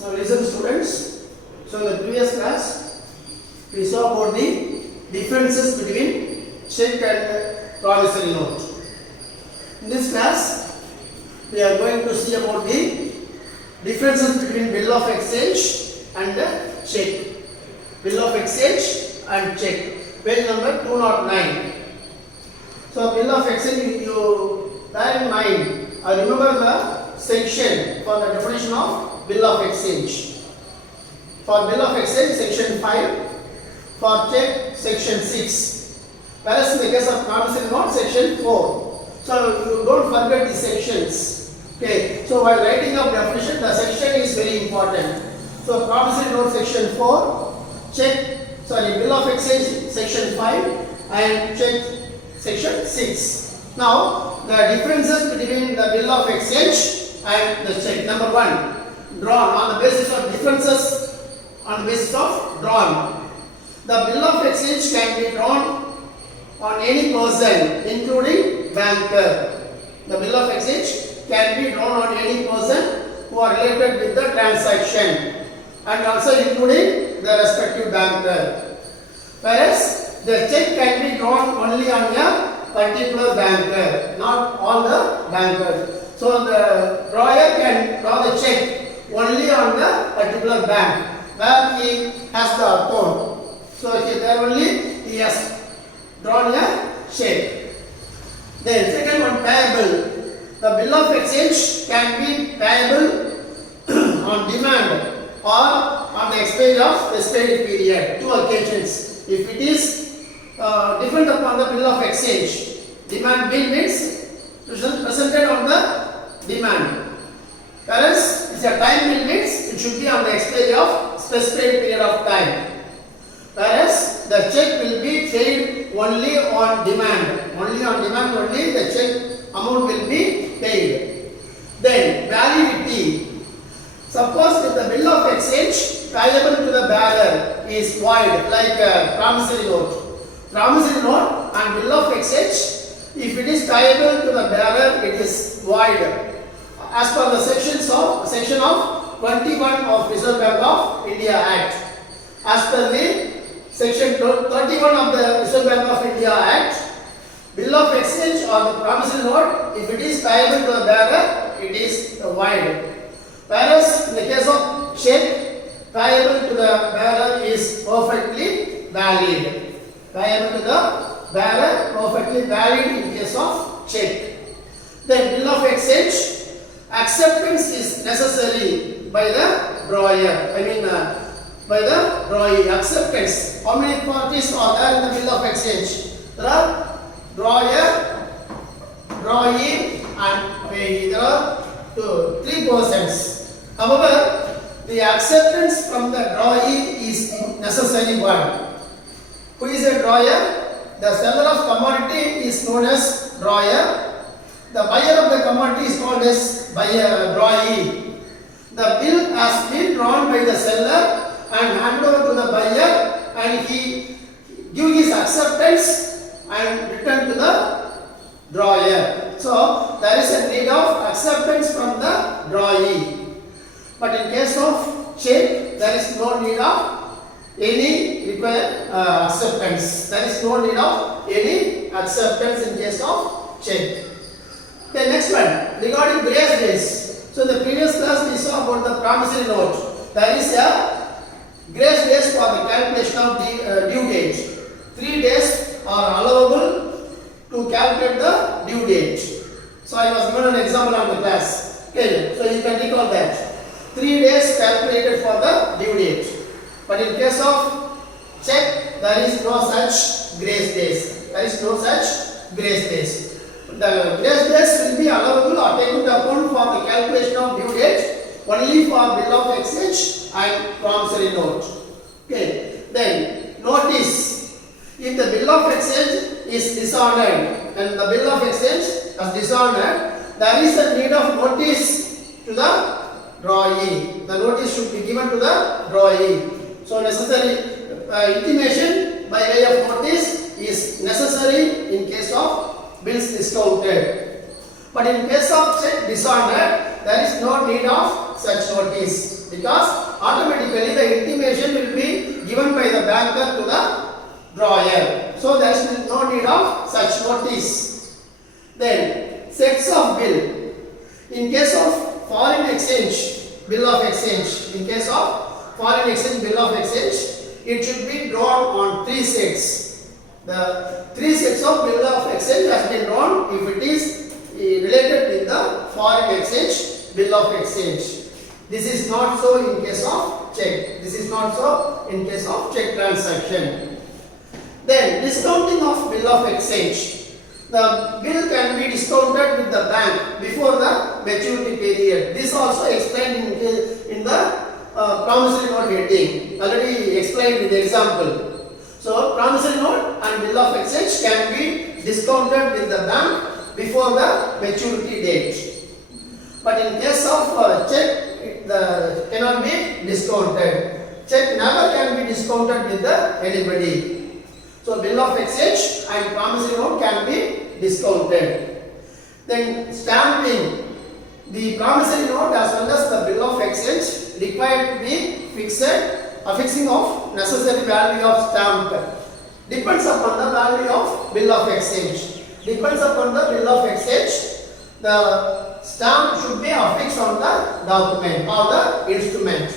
Now listen students. So in the previous class we saw about the differences between check and promissory note. In this class we are going to see about the differences between bill of exchange and check. Bill of exchange and check. Page number 209. So bill of exchange, you bear in mind, remember the section for the definition of bill of exchange. For bill of exchange, section 5. For check, section 6. Whereas in the case of promissory note, section 4. So you don't forget the sections. Okay. So while writing up definition, the section is very important. So promissory note, section 4. Bill of exchange, section 5. And check, section 6. Now the differences between the bill of exchange and the check. Number 1, drawn on the basis of differences on the basis of drawn. The bill of exchange can be drawn on any person including banker. The bill of exchange can be drawn on any person who are related with the transaction and also including the respective banker. Whereas the check can be drawn only on a particular banker, not all the bankers. So the drawer can draw the check only on the particular bank where he has the account. So there only he has drawn a check. Then second one, payable. The bill of exchange can be payable on demand or on the expiry of specified period. Two occasions. If it is different upon the bill of exchange, demand bill means presented on the demand. Whereas it's a time bill means it should be on the expiry of specified period of time. Whereas the check will be paid only on demand. Only on demand only the check amount will be paid. Then validity. Suppose if the bill of exchange payable to the bearer is void, like a promissory note. Promissory note and bill of exchange, if it is payable to the bearer, it is void. As per the section of 21 of Reserve Bank of India Act. As per the section 31 of the Reserve Bank of India Act, bill of exchange or the promissory note, if it is payable to the bearer, it is void. Whereas in the case of check, payable to the bearer is perfectly valid. Payable to the bearer, perfectly valid in case of check. Then bill of exchange, acceptance is necessary by the drawer. By the drawee. Acceptance. How many parties are there in the bill of exchange? There are drawer, drawee, and payee. There are three persons. However, the acceptance from the drawee is necessary one. Who is a drawer? The seller of commodity is known as drawer. The buyer of the commodity is called as buyer, drawee. The bill has been drawn by the seller and handed over to the buyer, and he give his acceptance and return to the drawer. So there is a need of acceptance from the drawee. But in case of check, there is no need of any acceptance. There is no need of any acceptance in case of check. The next one, regarding grace days. So in the previous class we saw about the promissory note. There is a grace days for the calculation of the due date. 3 days are allowable to calculate the due date. So I was given an example on the class. Okay, so you can recall that. 3 days calculated for the due date. But in case of check, there is no such grace days. There is no such grace days. The grace days will be allowable or taken into account for the calculation of due date only for bill of exchange and promissory note. Okay. Then notice. If the bill of exchange is dishonored and the bill of exchange is dishonored, there is a need of notice to the drawee. The notice should be given to the drawee. So necessary intimation by way of notice is necessary in case of bills discounted. But in case of check dishonored, there is no need of such notice. because automatically the intimation will be given by the banker to the drawer. So there is no need of such notice. Then sets of bill. In case of foreign exchange bill of exchange, in case of foreign exchange bill of exchange, it should be drawn on 3 sets. The 3 sets of bill of exchange has been drawn if it is related with the foreign exchange bill of exchange. This is not so in case of check. This is not so in case of check transaction. Then discounting of bill of exchange. The bill can be discounted with the bank before the maturity period. This also explained in the promissory note heading. Already explained with the example. So promissory note and bill of exchange can be discounted with the bank before the maturity date. But in case of check, it cannot be discounted. Check never can be discounted with anybody. So bill of exchange and promissory note can be discounted. Then stamping. The promissory note as well as the bill of exchange required to be fixed, affixing of necessary value of stamp. Depends upon the value of bill of exchange. Depends upon the bill of exchange. The stamp should be affixed on the document or the instrument.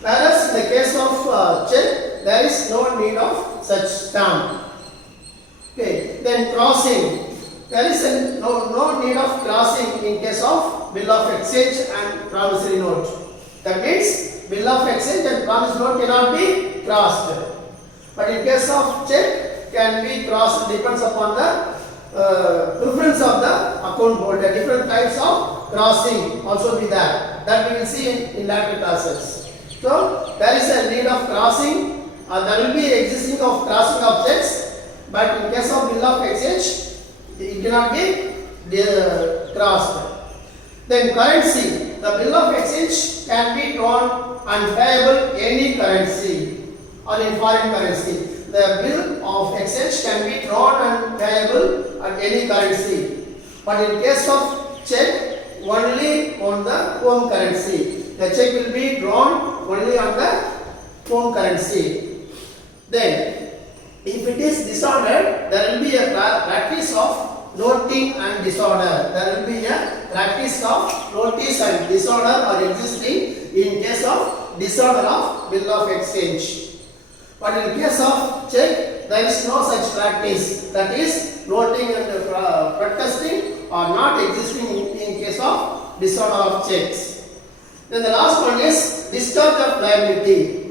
Whereas in the case of check, there is no need of such stamp. Okay. Then crossing. There is no need of crossing in case of bill of exchange and promissory note. That means bill of exchange and promissory note cannot be crossed. But in case of check, can be crossed. Depends upon the preference of the account holder. Different types of crossing also be there. That we will see in later classes. So there is a need of crossing. There will be existing of crossing of checks. But in case of bill of exchange, it cannot be crossed. Then currency. The bill of exchange can be drawn and payable any currency or in foreign currency. The bill of exchange can be drawn and payable at any currency. But in case of check, only on the home currency. The check will be drawn only on the home currency. Then, if it is disordered, there will be a practice of noting and disorder. There will be a practice of notice and disorder are existing in case of disorder of bill of exchange. But in case of check, there is no such practice. That is, noting and protesting are not existing in case of disorder of checks. Then the last one is discharge of liability.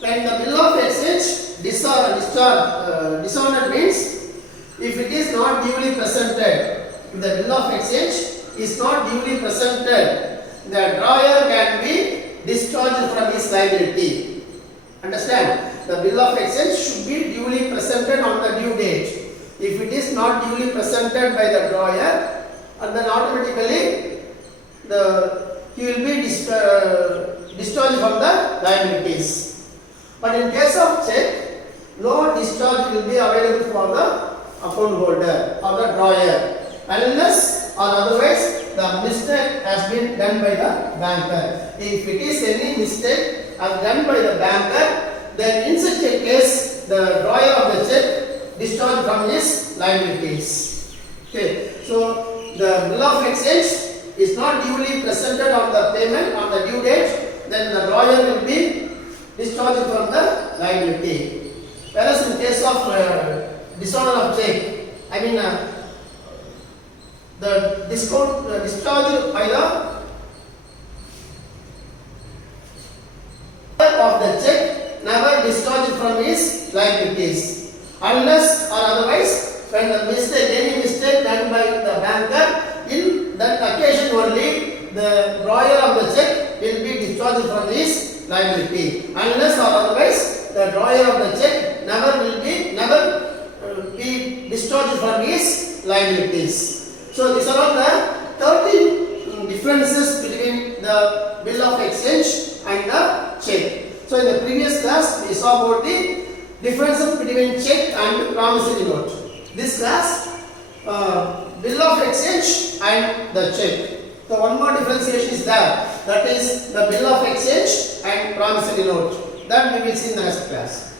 When the bill of exchange dishonored means if it is not duly presented, if the bill of exchange is not duly presented, the drawer can be discharged from his liability. Understand? The bill of exchange should be duly presented on the due date. If it is not duly presented by the drawer, and then automatically he will be discharged from the liabilities. But in case of check, no discharge will be available for the account holder or the drawer unless or otherwise the mistake has been done by the banker. If it is any mistake has done by the banker, then in such a case the drawer of the check discharged from his liabilities. Okay, so the bill of exchange is not duly presented on the payment on the due date, then the drawer will be discharged from the liability. Whereas in case of disorder of check, the discharge by the of the check never discharged from his liabilities unless or otherwise when the any mistake done by the banker, in that occasion only the drawer of the check will be discharged from his liability. Unless or otherwise the drawer of the check never be discharged from his liabilities. So these are all the 13 differences between the bill of exchange and the check. So in the previous class we saw about the differences between check and promissory note. This class bill of exchange and the check. So one more differentiation is there. That is the bill of exchange and promissory note. That we will see in the next class.